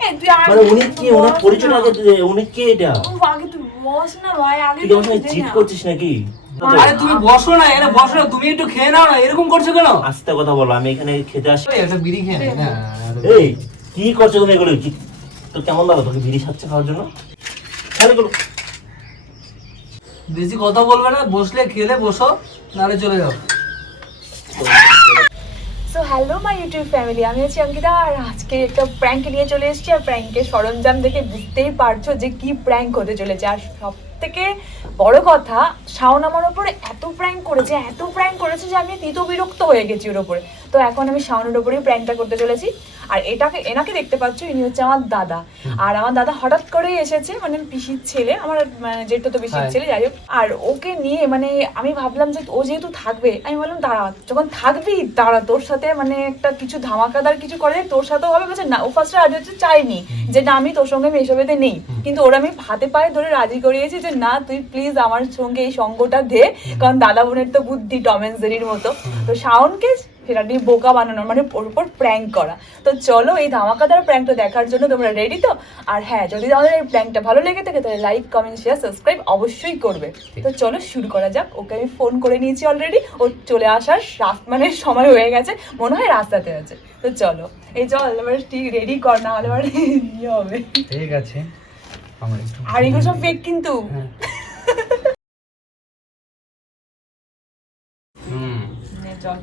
আগে মানে উনি কি ওনার পরিচয় আগে উনি কে এটা? আগে তুই বস না ভাই আগে তুই আমার চিট করছিস নাকি? আরে তুমি বসো না এখানে বসো না তুমি একটু খেয়ে নাও না এরকম করছ কেন? আস্তে কথা বলো আমি এখানে খেতে আসি। একটা বিড়ি খেয়ে নে না এই কি করছ তুমি এগুলো? কি তোর কেমন লাগল? তোকে বিড়ি সাচ্ছে খাওয়ার জন্য? বেশি কথা বলবে না বসলে খেলে বসো নাহলে চলে যাও। হ্যালো মাই ইউটিউব ফ্যামিলি আমি হচ্ছি অঙ্কিতা আর আজকে একটা প্র্যাঙ্ক নিয়ে চলে এসেছি আর প্র্যাঙ্কের সরঞ্জাম দেখে বুঝতেই পারছ যে কি প্র্যাঙ্ক হতে চলেছে। আর সব থেকে বড় কথা, শাওন আমার ওপরে এত প্র্যাঙ্ক করেছে, এত প্র্যাঙ্ক করেছে যে আমি তিত বিরক্ত হয়ে গেছি ওর ওপরে তো এখন আমি শাওনের ওপরেই প্র্যাঙ্কটা করতে চলেছি। আর এটাকে এনাকে দেখতে পাচ্ছ ইনি হচ্ছে আমার দাদা। আর আমার দাদা হঠাৎ করেই এসেছে মানে পিসির ছেলে আমার মানে যেটা তো পিসির হ্যাঁ। ছেলে যাই হোক। আর ওকে নিয়ে মানে আমি ভাবলাম যে ও যেহেতু থাকবে আমি বললাম দাঁড়া যখন থাকবি দাঁড়া তোর সাথে মানে একটা কিছু ধামাকাদার কিছু করে তোর সাথেও হবে বলছে না ও ফার্স্টে রাজি হচ্ছে চাইনি যে না আমি তোর সঙ্গে মেশাবেতে নেই। কিন্তু ওরা আমি হাতে পায়ে ধরে রাজি করিয়েছি যে না তুই প্লিজ আমার সঙ্গে এই সঙ্গটা দে। কারণ দাদা বোনের তো বুদ্ধি টম এন্ড মতো। তো শাওনকে সেটা নিয়ে বোকা বানানো মানে ওর উপর প্র্যাঙ্ক করা। তো চলো এই ধামাকাদার প্র্যাঙ্কটা দেখার জন্য তোমরা রেডি তো? আর হ্যাঁ যদি তোমাদের এই প্র্যাঙ্কটা ভালো লেগে থাকে তাহলে লাইক কমেন্ট শেয়ার সাবস্ক্রাইব অবশ্যই করবে। তো চলো শুরু করা যাক। ওকে আমি ফোন করে নিয়েছি অলরেডি ও চলে আসার রাত- মানে সময় হয়ে গেছে। মনে হয় রাস্তাতে আছে। তো চলো এই চল এবার ঠিক রেডি কর না হলে এবার ইয়ে হবে। ঠিক আছে। আর এগুলো সব ফেক কিন্তু।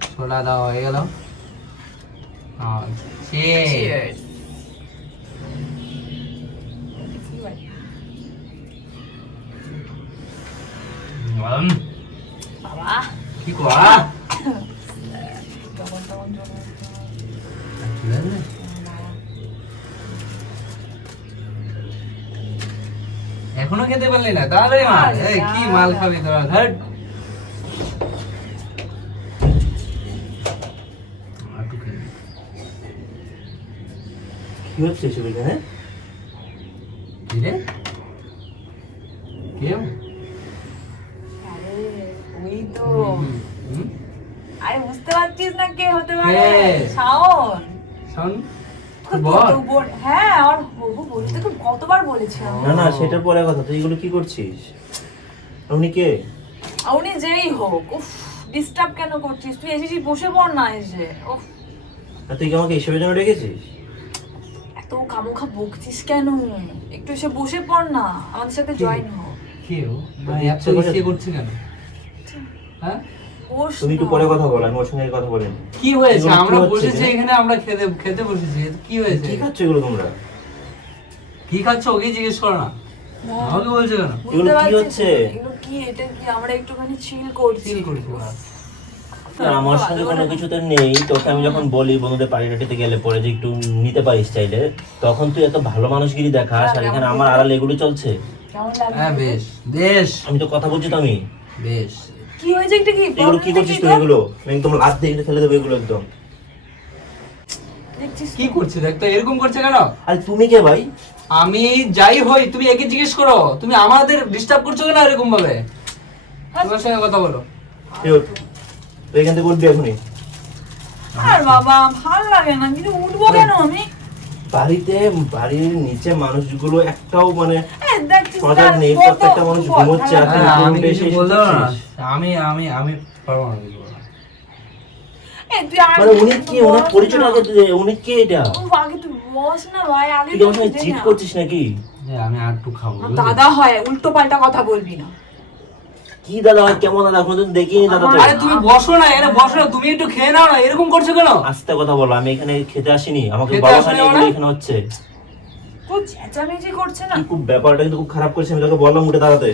ছোলা দাও হয়ে গেল কি করা এখনও খেতে পারলি না তাহলে মাল কি মাল খাবি তোরা ধর কি হচ্ছে এসব এখানে কেউ? আরে ওই তো হুম, হুম। আরে বুঝতে পারছিস না কে হতে পারে? শাওন। হ্যাঁ আর হবু বলতে কতবার বলেছি না না সেটার পরে কথা তুই এগুলো কি করছিস? উনি কে? উনি যেই হোক উফ ডিস্টার্ব কেন করছিস? তুই এসেছিস বসে পড় না এসে উফ। তুই কি আমাকে এসবের জন্য রেখেছিস এত খামোখা বকছিস কেন? একটু এসে বসে পড় না আমাদের সাথে জয়েন হ। কেউ মানে এত ইচ্ছে করছে কেন? হ্যাঁ? তুমি একটু পরে কথা বল আমি ওর সঙ্গে কথা বলিনি কি হয়েছে? আমরা বসেছি এখানে? এখানে আমরা খেতে খেতে বসেছি। কি হয়েছে? কি খাচ্ছ এগুলো তোমরা? কি খাচ্ছ ওকে জিজ্ঞেস করো না। আমাকে বলছো কেন? এগুলো কি হচ্ছে? এগুলো কি? এটা কি? আমরা একটুখানি চিল করছি। চিল করছি আমার সঙ্গে কোনো কিছুতে নেই। তোকে আমি যখন বলি বন্ধুদের পার্টি টাটিতে গেলে পরে যে একটু নিতে পারিস চাইলে তখন তুই এত ভালো মানুষগিরি দেখাস আর এখানে আমার আড়াল এগুলো চলছে। হ্যাঁ বেশ বেশ। আমি তো কথা বলছি তো আমি। বেশ। কি হয়েছে একটা কি? এগুলো কি করছিস তুই এগুলো? আমি তোমার দিয়ে ফেলে দেবো এগুলো একদম। কি করছে দেখ তো এরকম করছে কেন? আরে তুমি কে ভাই? আমি যাই হই তুমি একে জিজ্ঞেস করো। তুমি আমাদের ডিস্টার্ব করছ কেন এরকম ভাবে তোমার সঙ্গে কথা বলো। এখান থেকে উঠবি এখনই। আর বাবা ভালো লাগে না কিন্তু উঠবো কেন আমি? বাড়িতে বাড়ির নিচে মানুষগুলো একটাও মানে সজাগ নেই প্রত্যেকটা মানুষ ঘুমোচ্ছে আর হ্যাঁ, ঘুম আমি কিছু বলতে। আমি আমি আমি পারব না কিছু বলার। এ, তুই আর মানে উনি কি ওনার পরিচয় আগে উনি কে এটা? আগে তুই বস না ভাই আগে তুই কি আমার তুই সঙ্গে দে চিট করছিস নাকি? আমি আর একটু খাব দাদা হয় উল্টো পাল্টা কথা বলবি না। কি দাদা ভাই কেমন দাদা কোনোদিন দেখিনি দাদা তো। আরে তুমি বসো না এখানে বসো না তুমি একটু খেয়ে নাও না এরকম করছ কেন? আস্তে কথা বলো আমি এখানে খেতে আসিনি আমাকে হয়নি এগুলো মানে? এখানে হচ্ছে। তুই চেঁচামেচি করছে না। কি খুব ব্যাপারটা কিন্তু খুব খারাপ করেছে আমি তোকে বললাম উঠে দাঁড়াতে।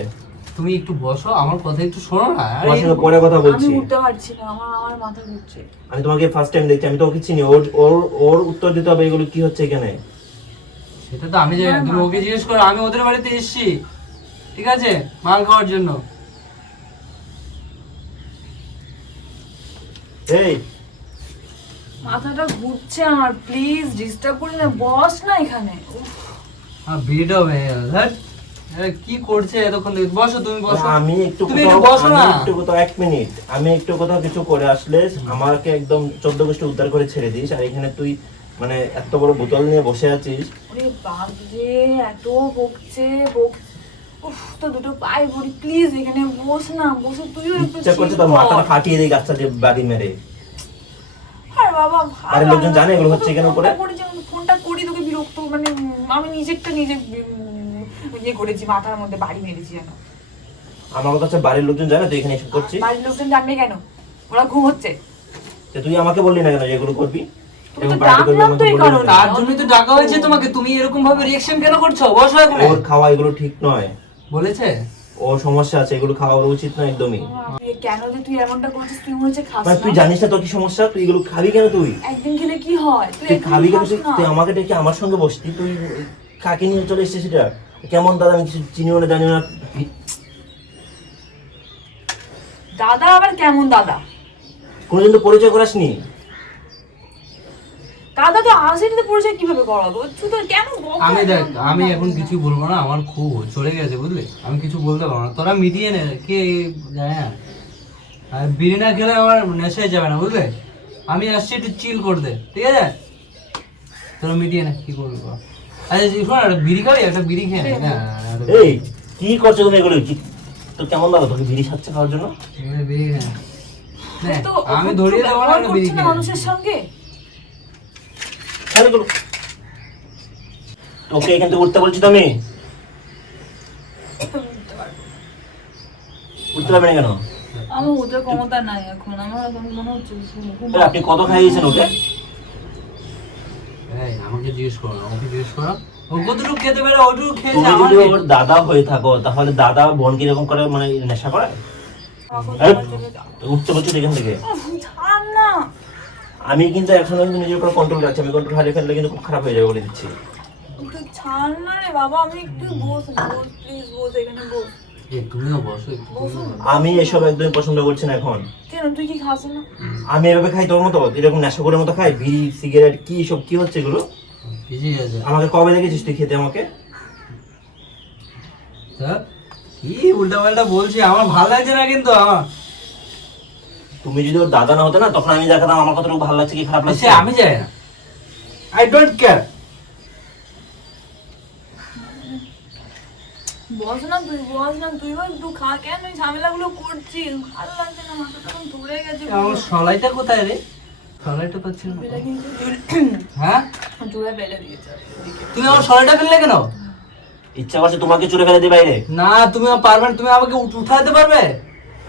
তুমি একটু বসো আমার কথা একটু শোনো না। তোমার সঙ্গে পরে কথা বলছি। আমি উঠতে পারছি না আমার আমার মাথা ঘুরছে। আমি তোমাকে ফার্স্ট টাইম দেখছি আমি তো ওকে চিনি ওর ওর ওর উত্তর দিতে হবে এগুলো কি হচ্ছে এখানে। সেটা তো আমি জানি তুমি ওকে জিজ্ঞেস করো আমি ওদের বাড়িতে এসেছি ঠিক আছে? মাল খাওয়ার জন্য। এই। মাথাটা ঘুরছে আমার প্লিজ ডিস্টার্ব করি না বস না এখানে। হ্যাঁ ভিডিও হয়ে গেল। কি করছে এতক্ষণ বসো তুমি বসো। আমি একটু তুমি কোথাও একটু বসো না। একটু কোথাও এক মিনিট আমি একটু কোথাও কিছু করে আসলে আমাকে একদম চোদ্দ গোষ্ঠী উদ্ধার করে ছেড়ে দিস আর এখানে তুই মানে এত বড় বোতল নিয়ে বসে আছিস। ওরে এত বকছে বক উফ তো দুটো পায়ে ভরি প্লিজ এখানে বস না বসে তুইও একটু ইচ্ছা করছে chill মাথাটা ফাটিয়ে দিই গাছটা দিয়ে বাড়ি মেরে। আর বাবা ভালো বাড়ির লোকজন লাগে জানে না। এগুলো হচ্ছে এখানে ফোনটা উপরে? ফোনটা করি তোকে বিরক্ত মানে আমি নিজেরটা নিজে ইয়ে করেছি মাথার মধ্যে বাড়ি মেরেছি যেন। আমার কথা বাড়ির লোকজন জানে তুই এখানে এসব করছিস? বাড়ির লোকজন জানবে কেন? ওরা ঘুম হচ্ছে। তো তুই আমাকে বললি না কেন এগুলো করবি? তার জন্যই তো ডাকা হয়েছে তোমাকে। তুমি এরকম ভাবে রিঅ্যাকশন কেন করছ? বসো এখানে ওর খাওয়া এগুলো ঠিক নয়। বলেছে? ও সমস্যা আছে এগুলো খাওয়া উচিত না একদমই। কেন যে তুই এমনটা করছিস তুই মনে হচ্ছে খাস মানে তুই জানিস না তোর কি সমস্যা? তুই এগুলো খাবি কেন তুই? একদিন খেলে কি হয়? তুই খাবি কেন তুই? আমাকে ডেকে আমার সঙ্গে বসতি তুই কাকে নিয়ে চলে এসেছিস সেটা কেমন দাদা আমি কিছু চিনিও না জানিও না। দাদা আবার কেমন দাদা? কোনোদিন তো পরিচয় করাসনি? দাদা তো আসেনি তো পরিচয় কীভাবে করাবো? তুই তো কেন আমি দেখ আমি এখন কিছু বলব না আমার খুব চলে গেছে বুঝলি? আমি কিছু বলতে পারব না। তোরা মিটিয়ে নে কে জানে? না আর বিড়ি না খেলে আমার নেশায় যাবে না বুঝলে? আমি আসছি একটু চিল করতে ঠিক আছে? তোরা মিটিয়ে নে কি করবি। আচ্ছা শোন একটা বিড়ি খাবি একটা বিড়ি খেয়ে না এই কি করছ তুমি এগুলো? কি তোর কেমন দাদা তোকে বিড়ি খাচ্ছে খাওয়ার জন্য? বিড়ি খেয়ে তো আমি ধরিয়ে দেবো না বিড়ি খেয়ে মানুষের সঙ্গে? এখান থেকে উঠতে বলছি তো আমি। উঠতে পারবে না কেন? আমার ওদের ক্ষমতা নাই এখন আমার এখন মনে হচ্ছে আপনি কত খাইয়েছেন ওকে? আমাকে জিজ্ঞেস করো ওকে জিজ্ঞেস করো। কতটুকু খেতে পারে ওটুকু খেয়েছে তুমি যদি ওর দাদা হয়ে থাকো তাহলে দাদা বোন কীরকম করে মানে নেশা করে? যাও। উঠতে বলছি এখান থেকে। আমি কিন্তু এখনও কিন্তু নিজের উপর কন্ট্রোল রাখছি আমি কন্ট্রোল হারিয়ে ফেললে কিন্তু খুব খারাপ হয়ে যাবে বলে দিচ্ছি। ছাড় না রে বাবা আমি একটু বস বস প্লিজ বস এখানে বস। এই, তুমিও বসো একটু, বসো তুমিও বসো। আমি এসব একদমই পছন্দ করছি না এখন। কেন তুই কি খাস না? আমি এভাবে খাই তোর মতো? এরকম নেশাখোরের মতো খাই? বিড়ি সিগারেট কি সব কি হচ্ছে এগুলো? আমাকে কবে দেখেছিস তুই খেতে আমাকে? তা? কি উল্টা পাল্টা বলছি আমার ভালো লাগছে না কিন্তু আমার। তুমি যদি ওর দাদা না হতো না তখন আমি দেখাতাম আমার কতটুকু ভালো লাগছে কি খারাপ লাগছে। আমি যাই না। আই ডোন্ট কেয়ার বস না তুই বস না তুইও একটু খা। কেন এই ঝামেলাগুলো করছিস? ভালো লাগছে না মাথাটা এখন ধরে গেছে আমার সলাইটা কোথায় রে? সলাইটা পাচ্ছি না। হ্যাঁ? জোড়া বেলে দিয়েছে তুমি আমার সলাইটা ফেললে কেন? ইচ্ছা করছে তোমাকে চুরে ফেলে দিই বাইরে। না তুমি আমার পারবে না, তুমি আমাকে উঠ- উঠাতে পারবে?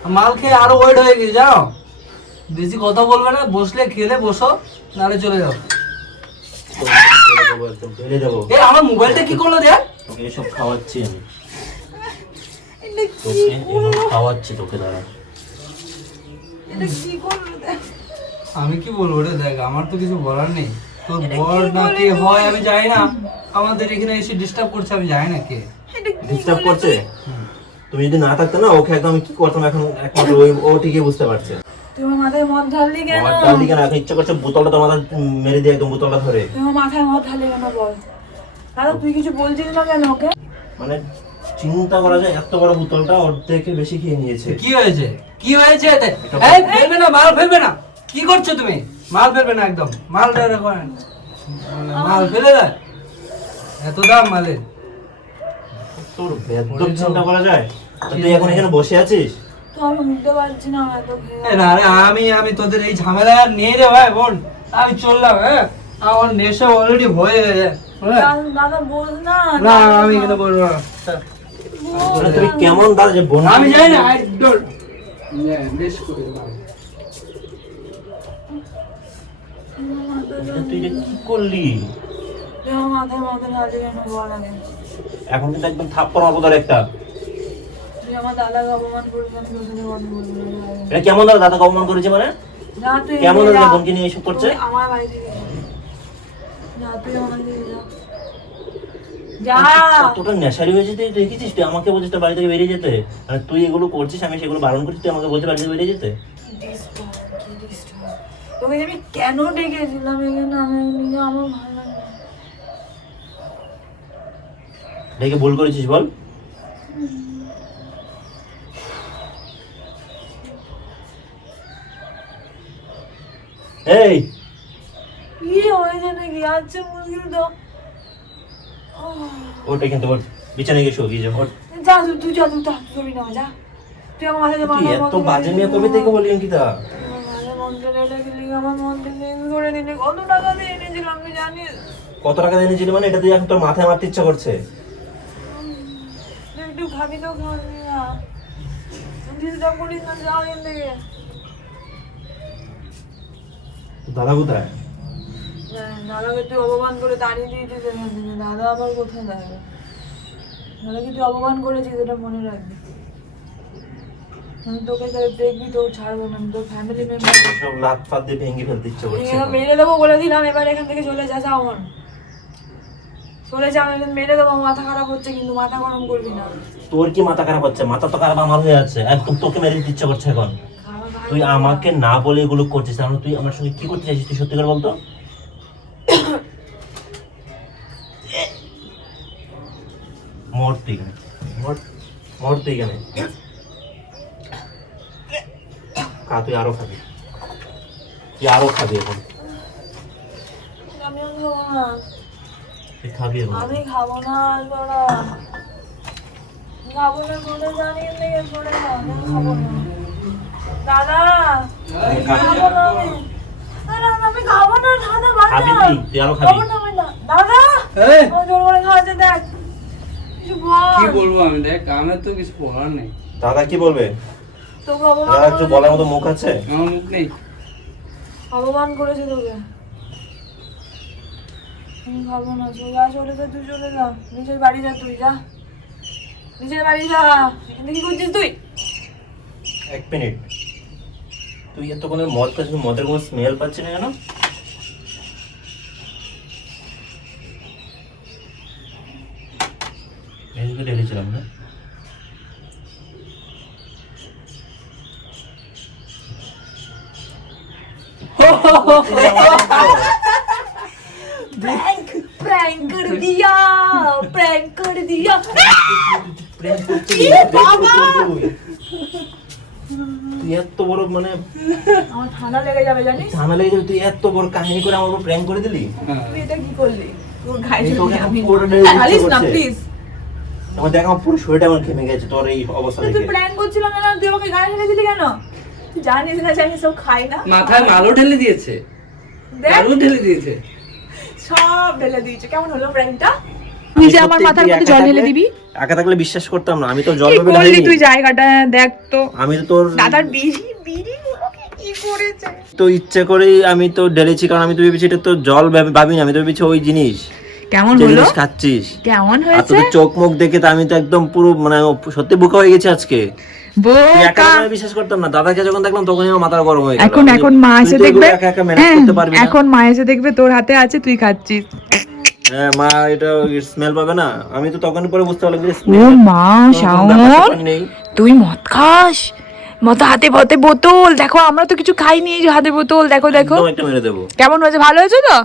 মাল খেয়ে আরও ওয়েট হয়ে গেছে জানো? বেশি কথা বলবে না বসলে খেলে বসো নাহলে চলে যাও। এ আমার মোবাইলটা কি করল দেখ? তোকে এসব খাওয়াচ্ছি আমি। কি তোকে এসব খাওয়াচ্ছি তোকে দাঁড়া? আমি কি বলব রে দেখ আমার তো কিছু বলার নেই। তোর বর না কে হয় আমি জানি না। আমাদের এখানে এসে ডিস্টার্ব করছে আমি জানি না কে। ডিস্টার্ব করছে? তুমি যদি না থাকতে না ওকে একদম কি করতাম এখন? একমাত্র ওই ও ঠিকই বুঝতে পারছে। তুই মাথায় মদ ঢাললি কেন? আমার ডাল দিকে এখন ইচ্ছা করছে বোতলটা তোমার মেরে দিয়ে একদম বোতলটা ধরে। তুই মাথায় মদ ঢাললি কেন বল? দাদা তুই কিছু বলছিস না কেন ওকে? মানে চিন্তা করা যায় এত বড় বোতলটা অর্ধেকে বেশি খেয়ে নিয়েছে। কি হয়েছে? কি হয়েছে এই ফেলবে না মাল ফেলবে না। কি করছ তুমি? মাল ফেলবে না একদম। না। মাল ফেলে দেয় এত দাম মালের। তোর চিন্তা করা যায়? তুই এখন এখানে বসে আছিস? আমি উঠতে পারছি না এত খেয়ে এ না রে আমি আমি তোদের এই ঝামেলা আর নিয়ে রে ভাই বোন। আমি চললাম হ্যাঁ? আমার নেশা অলরেডি হয়ে গেছে হ্যাঁ? দাদা- বল না না আমি এখানে বলব না তুমি কেমন দাদা যে বোন? আমি জানি না আই ডোন্ট বেশ করে তুই যে কি করলি? মাথায় এখন কিন্তু একদম থাপ্পড় অবদার একটা। এটা কেমন দাদা দাদাকে অপমান করেছে মানে? কেমন দাদা বোনকে নিয়ে এসব করছে? তুই আমার বাড়ি থেকে যা। যা তুই আমার বাড়ি যা। যা। কতটা নেশারি হয়েছে তুই দেখেছিস? তুই আমাকে বলছিস তোর বাড়ি থেকে বেরিয়ে যেতে। তুই এগুলো করছিস আমি সেগুলো বারণ করছিস তুই আমাকে বলছিস বাড়ি থেকে বেরিয়ে যেতে? Disturb, কি disturb? তোকে আমি কেন ডেকেছিলাম এখানে? আমি নিজে আমার ভালো লাগে না। ভুল করেছিস বল। এই। কি হয়েছে নাকি? যাচ্ছে মুশকিল তো ওটা থেকে ওঠ। বিছানায় গিয়ে শো গিয়ে যা তুই যা তুই তুই যাবি না যা। তুই আমার মাথায় তুই এত বাজে মেয়ে কবে থেকে বলি অঙ্কিতা? আমার মনটা লেগে করে দিলে। কত টাকা দিয়ে এনেছিলাম জানিস? কত টাকা দিয়ে এনেছিলি মানে? এটা তুই এখন তোর মাথায় মারতে ইচ্ছা করছে। একটু খাবি তো খাবি না। ডিস্টার্ব করিস না যা এখান থেকে দাদা কোথায়? দাদাকে তুই অপমান করে তাড়িয়ে দিয়েছিস দাদা আবার কোথায় যাবে দাদাকে তুই অপমান করেছিস এটা মনে রাখবি। আমি তোকে তাহলে দেখবি তো ছাড়বো না তোর ফ্যামিলি মেম্বার সব লাত ফাত দিয়ে ভেঙে ফেলতে ইচ্ছা করছে মেরে দেবো বলে দিলাম এবার এখান থেকে চলে যা যাও আমার চলে যা আমি মেরে দেবো মাথা খারাপ হচ্ছে কিন্তু মাথা গরম করবি না। তোর কি মাথা খারাপ হচ্ছে? মাথা তো খারাপ আমার হয়ে আছে। একদম তোকে মেরে দিতে ইচ্ছা করছে এখন। তুই আমাকে না বলে এগুলো করছিস তাহলে তুই আমার সঙ্গে কি করতে চাইছিস তুই সত্যি করে বলতো? মর তুই এখানে মর তুই এখানে খা তুই আরও খাবি। তুই আরও খাবি এখন। আমিও খাব না। তুই খাবি এখন। আমি খাব না খাব না খাব না। দাদা খাব না। আমি? আমি খাব না দাদা খাবি বাঁচা তুই তুই আরও খাবি। খাব না আমি না। দাদা জোর করে খাওয়াচ্ছে দেখ। কি বলব আমি দেখ আমার তো কিছু বলার নেই। দাদা কি বলবে? দাদা কিছু বলার মতো মুখ আছে? আমার মুখ নেই। অপমান করেছে তোকে। আমি খাব না তুই যা চলে যা তুই চলে যা। নিজের বাড়ি যা তুই যা। নিজের বাড়ি যা। এখানে কি করছিস তুই? এক মিনিট। তুই এত কোনো মদ খাচ্ছিস মদের কোনো স্মেল পাচ্ছি না কেন? ভেজকে ডেকেছিলাম না? প্র্যাঙ্ক প্র্যাঙ্ক কর দিয়া প্র্যাঙ্ক কর দিয়া প্র্যাঙ্ক কর দিয়া বাবা তুই। এত বড় মানে আমার ঠান্ডা লেগে যাবে জানিস? ঝামেলা লেগে গেল, তুই এত বড় কাহিনী করে আমার উপর প্র্যাঙ্ক করে দিলি। তুই এটা কি করলি? তোর গায়ে আমি না প্লিজ আমার দেখ আমার পুরো শরীরটা আমার ঘেমে গেছে তোর এই অবস্থা তুই দেখে। প্র্যাঙ্ক করছিলাম না তুই আমাকে গায়ে ফেলে দিলি কেন? তুই জানিস না সব খাই না? মাথায় মালও ঢেলে দিয়েছে। দেখ। আলু ঢেলে দিয়েছে। সব ঢেলে দিয়েছে। কেমন হলো প্র্যাঙ্কটা আমি নিজে আমার মাথার মধ্যে জল ঢেলে দিবি? একা থাকলে বিশ্বাস করতাম না আমি তো জল করলি ঢালিনি। তুই জায়গাটা দেখ তো। আমি তো তোর দাদার বিড়ি বিড়ি তো ইচ্ছে করেই আমি তো ঢেলেছি কারণ আমি তো ভেবেছি এটা তো জল ভেবে ভাবিনি আমি তো ভেবেছি ওই জিনিস। কেমন হলো? খাচ্ছিস। কেমন আর হয়েছে? তোদের চোখ মুখ দেখে তো আমি তো একদম পুরো মানে সত্যি বোকা হয়ে গেছি আজকে। তুই একা আমি বিশ্বাস করতাম না। দাদাকে যখন দেখলাম তখনই আমার মাথা গরম হয়ে গেল। এখন এখন মা এসে দেখবে? একা একা ম্যানেজ করতে পারবি না। এখন মা এসে দেখবে তোর হাতে আছে তুই খাচ্ছিস। হ্যাঁ মা এটা স্মেল পাবে না। আমি তো তখন পরে বুঝতে পারলাম যে ও মা শাওন তুই মদ খাস? মত হাতে পথে বোতল। দেখো আমরা তো কিছু খাইনি হাতে বোতল। দেখো দেখো। মেরে দেবো। কেমন হয়েছে? ভালো হয়েছে তো?